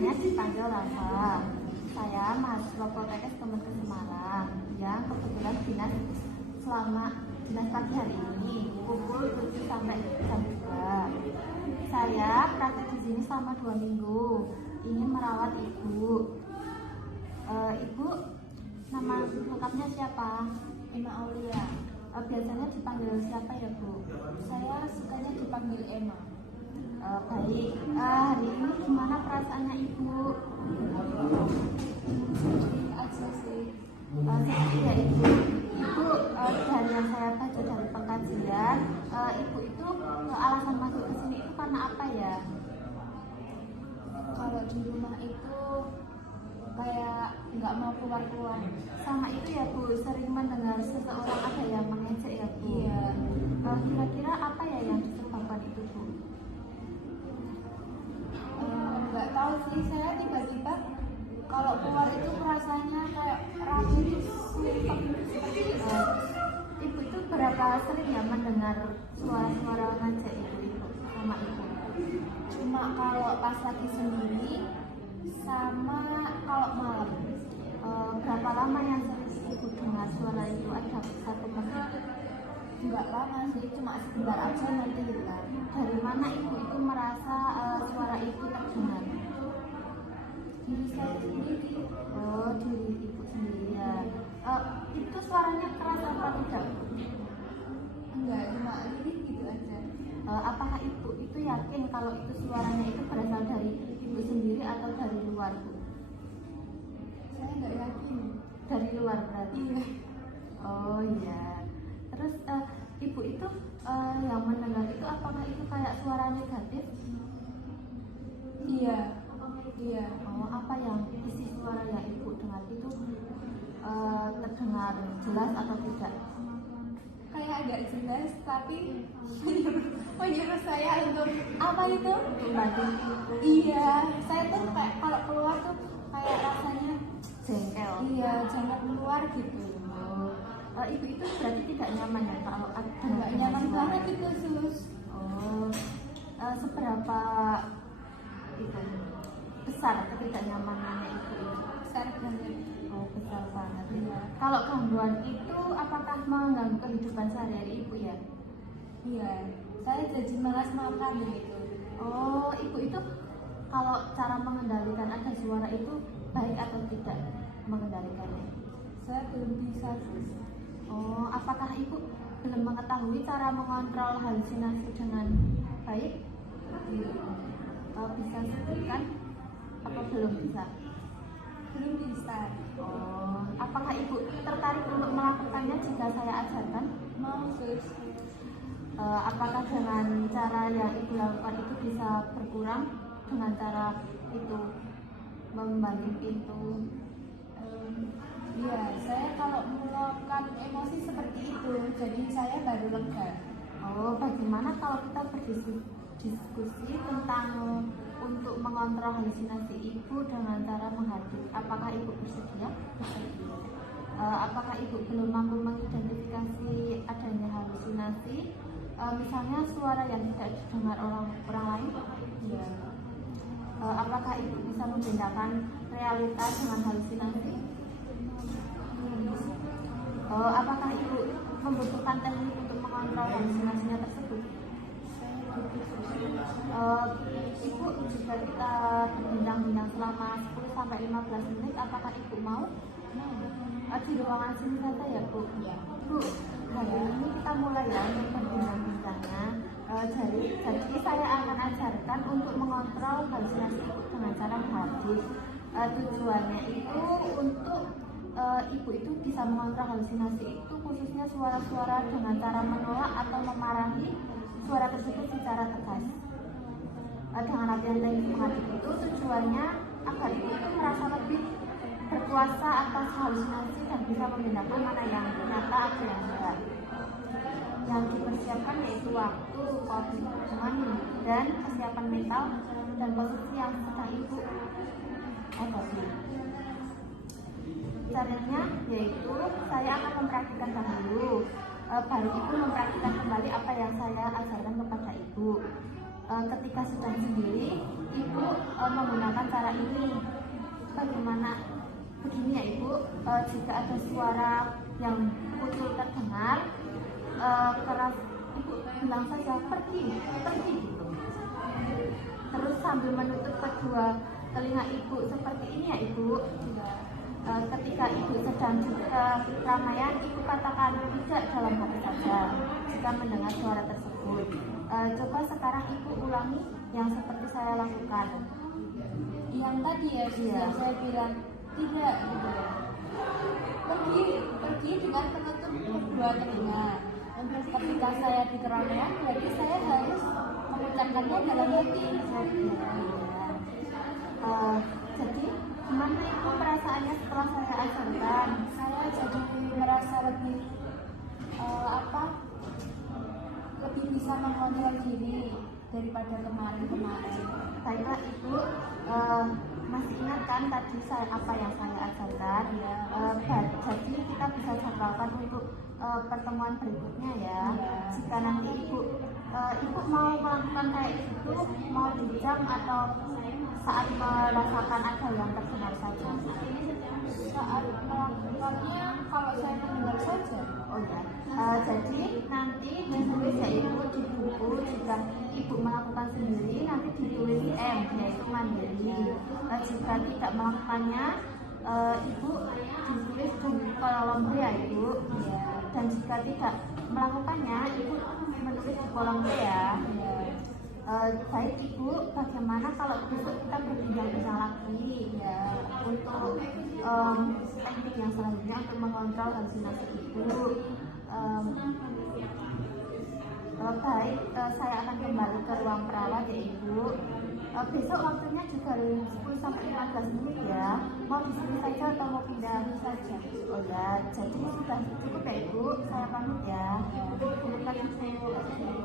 Biasanya dipanggil Rafa. Saya mahasiswa Poltekkes Kemenkes Semarang yang kebetulan dinas pagi hari ini pukul 7 sampai jam 2. Saya praktek di sini selama 2 minggu. Ingin merawat ibu. Ibu, nama lengkapnya siapa? Emma Aulia. Biasanya dipanggil siapa ya, Bu? Saya sukanya dipanggil Emma. Baik, hari ini gimana perasaannya Ibu? Aja sih. Seperti ya Ibu. Ibu, dari yang saya baca dari pengkajian, Ibu itu alasan masuk ke sini itu karena apa ya? Kalau di rumah itu kayak nggak mau keluar-keluar. Sama itu ya Bu, sering mendengar seseorang ada yang mengejek ya Bu. Iya. Kira-kira apa ya yang disebabkan itu Bu? Nggak tahu sih, saya tiba-tiba kalau keluar itu rasanya kayak racun seperti itu. Ibu itu berapa sering ya mendengar suara-suara ngejek Ibu sama Ibu? Cuma kalau pas lagi sendiri sama kalau malam. Berapa lama yang sering Ibu dengar suara itu? Ada 1 menit? Nggak lama sih, cuma sebentar aja nanti hilang. Dari mana Ibu itu merasa suara itu terdengar? Diri saya sendiri. Oh, diri Ibu sendiri ya. Itu suaranya keras apa tidak? Enggak, cuma lirik gitu aja. Apakah Ibu itu yakin kalau itu suaranya itu berasal dari Ibu sendiri atau dari luar Bu? Saya nggak yakin. Dari luar berarti? Iya. Oh iya. Terus Ibu itu yang mendengar itu apakah itu kayak suara negatif? Iya. Iya. Oh, apa yang isi suara yang Ibu dengar itu terdengar jelas atau tidak? Kayak agak jelas, tapi menyuruh saya untuk apa itu? Membantu. Iya, saya tuh kayak kalau keluar tuh kayak rasanya Jengkel. iya, jangan keluar gitu. Ibu itu berarti tidak nyaman ya kalau ada Nggak nyaman suara. banget itu sus. Oh, seberapa itu besar ketidaknyamanannya itu? Besar banget. Oh, besar banget. Iya. Kalau gangguan itu apakah mengganggu kehidupan sehari-hari Ibu ya? Iya, saya jadi malas makan gitu. Oh, Ibu itu kalau cara mengendalikan ada suara itu baik atau tidak mengendalikannya? Saya belum bisa sus. Oh, apakah Ibu belum mengetahui cara mengontrol halusinasi dengan baik? Bisa sebutkan atau belum bisa? Belum bisa. Oh, apakah Ibu tertarik untuk melakukannya jika saya ajarkan? Mau sus. Apakah dengan cara yang Ibu lakukan itu bisa berkurang dengan cara itu membanting pintu? Iya, saya kalau meluapkan emosi seperti itu, jadi saya baru lega. Oh, bagaimana kalau kita berdiskusi tentang untuk mengontrol halusinasi Ibu dengan cara menghadap? Apakah Ibu bersedia? Apakah Ibu belum mampu mengidentifikasi adanya halusinasi? Misalnya suara yang tidak didengar orang lain? Iya. Apakah Ibu bisa membedakan realitas dengan halusinasi? Apakah Ibu membutuhkan teknik untuk mengontrol halusinasinya tersebut? Ibu, jika kita berbincang-bincang selama 10-15 menit, apakah Ibu mau? Di ruangan sini saja ya Bu? Iya. Bu, hari ini kita mulai ya untuk berbincang-bincangnya. Jadi saya akan ajarkan untuk mengontrol halusinasi Ibu dengan cara hadis. Tujuannya itu untuk Ibu itu bisa mengontrol halusinasi itu khususnya suara-suara dengan cara menolak atau memarahi suara tersebut secara tegas. Dengan latihan teknik menghadap itu tujuannya agar Ibu itu merasa lebih berkuasa atas halusinasi dan bisa membedakan mana yang nyata atau yang enggak. Yang dipersiapkan yaitu waktu, komitmen, dan kesiapan mental dan posisi yang sedang Ibu hadapi. Caranya yaitu saya akan mempraktikkan dahulu, baru Ibu mempraktikkan kembali apa yang saya ajarkan kepada Ibu. ketika sedang sendiri, ibu menggunakan cara ini. Bagaimana? Begini ya ibu, jika ada suara yang muncul terdengar keras, ibu bilang saja pergi gitu. Terus sambil menutup kedua telinga ibu seperti ini ya ibu. Ketika ibu sedang keramaian, ibu katakan tidak dalam hati saja jika mendengar suara tersebut. Coba sekarang ibu ulangi yang seperti saya lakukan. Yang tadi ya, yang saya bilang tidak gitu ya. Pergi dengan menutup kedua telinga. Untuk ketika saya di keramaian, berarti saya harus mengucapkannya dalam hati. Jadi gimana ibu perasaannya setelah saya ajarkan? Saya jadi merasa lebih lebih bisa mengontrol diri daripada kemarin. Baiklah ibu, masih ingat kan tadi apa yang saya ajarkan? Jadi kita bisa jadwalkan untuk pertemuan berikutnya ya. Jika nanti ibu mau melakukan kayak gitu, mau di jam atau saat merasakan ada yang terdengar saja? Saat melakukannya, kalau saya mendengar saja. Oh ya, jadi nanti ditulis ya ibu di buku. Jika ibu melakukan sendiri, nanti ditulis M, yaitu mandiri. Jika tidak melakukannya, ibu ditulis di kolom B ya ibu. Dan jika tidak melakukannya, ibu menulis di kolom B ya. Baik ibu, bagaimana kalau besok kita berbincang-bincang lagi ya untuk teknik yang selanjutnya untuk mengontrol halusinasi ibu. Baik, saya akan kembali ke ruang perawat ya ibu. Besok waktunya juga 10 sampai 15 menit ya. Mau di sini saja atau mau pindah saja? Oh ya, jadi sudah cukup ya ibu. Saya pamit ya. Terima kasih.